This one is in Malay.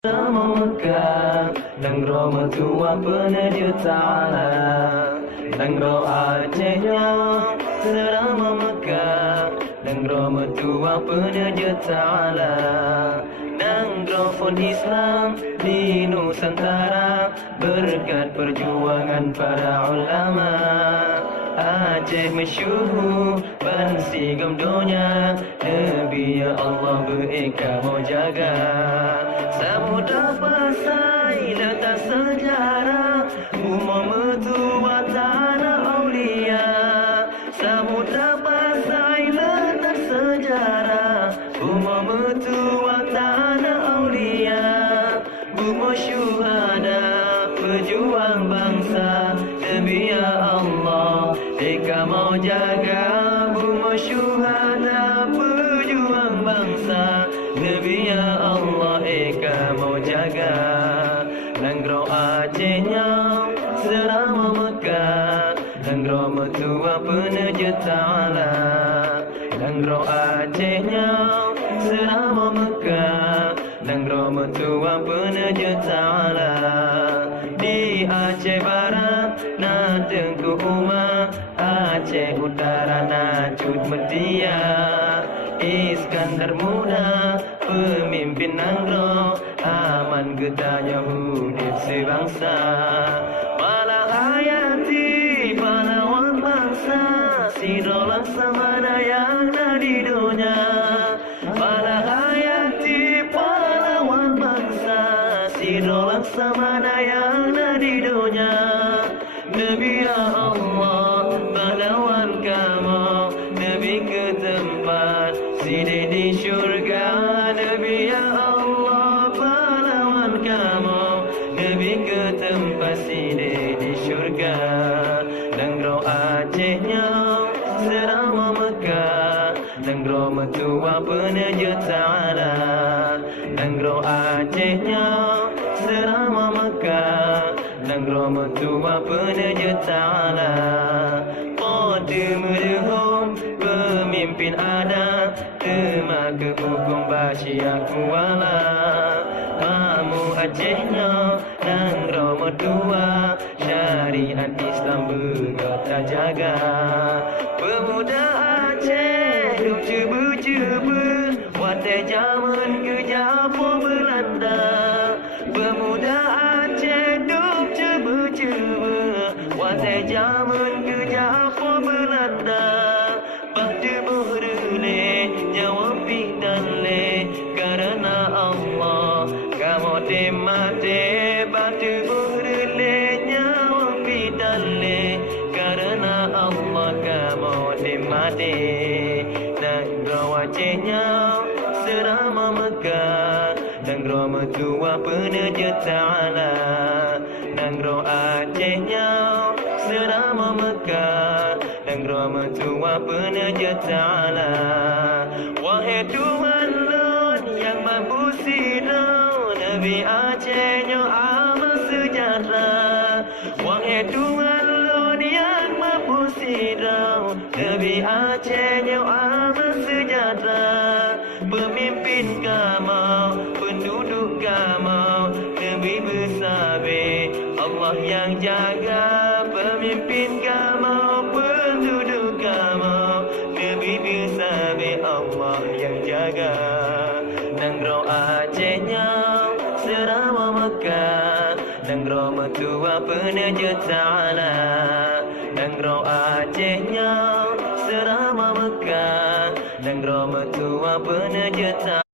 Nama Mekah dan Ramatua penerja Ta'ala dan roh Acehnya serama Mekah dan Ramatua penerja Ta'ala dan Grofon Islam di Nusantara berkat perjuangan para ulama. Aceh masyhur bansi gemdonya, Nabi ya Allah bereka mau jaga. Samudra pasai letak sejarah, umum mertua tanah aulia. Samudra pasai letak sejarah, umum mertua tanah aulia. Bumi syuhada pejuang bangsa, Nabi ya Allah mereka mau jaga. Bumi syuhada pejuang bangsa, Nabi ya Allah mereka mau jaga. Negro Acehnya serama Mekah, negro mertua penerja Ta'ala. Negro Acehnya serama Mekah, negro mertua penerja Ta'ala. Di Aceh Barat na Tengku Umar, Aceh Utara na Cut Metia. Iskandar Muda pemimpin Nangro, aman getahnya hudib sebangsa. Malah hayati pahlawan bangsa, Sidro Laksamana yang ada di dunia. Malah hayati pahlawan bangsa, Sidro Laksamana yang ada di dunia. Nabi ya Allah pahlawan kamu, Nabi ke tempat sini di syurga. Nabi ya Allah pahlawan kamu, Nabi ke tempat sini di syurga. Negro Acehnya serama Mekah, negro mertua penerja Ta'ala. Negro Acehnya serama Mekah, negro mertua penerja Ta'ala. Pada merehum pemimpin ada, temaka hukum Basyiah Kuala. Mamu Acehnya negro mertua, syariat Islam bergata jaga. Pemuda Aceh duk cuba-cuba, watai zaman kejap Belanda. Pemuda Aceh duk cuba-cuba, watai zaman kejap Belanda. Pada berle jawab dan le, karena Allah kamu temate. Pada berle jawab dan le, karena Allah kamu temate. Negro Acehnya serama Mekah, negro mertua penerja Ta'ala. Negro Acehnya serama Mekah, negro mertua penerja Ta'ala. Wahai Tuhan Lord yang mampu sirau, Nabi Acehnya amat sejahtera. Wahai Tuhan Lord yang mampu sirau, Nabi Acehnya amat sejahtera. Pemimpin kamu, penduduk kamu, Nabi bersabar, Allah yang jaga. Pemimpin kamu, penduduk kamu, Nabi bersabar, Allah yang jaga. Negro Acehnya serama Mekah, negro mertua penerja Ta'ala. Negro Acehnya serama Mekah, negro mertua penerja Ta'ala.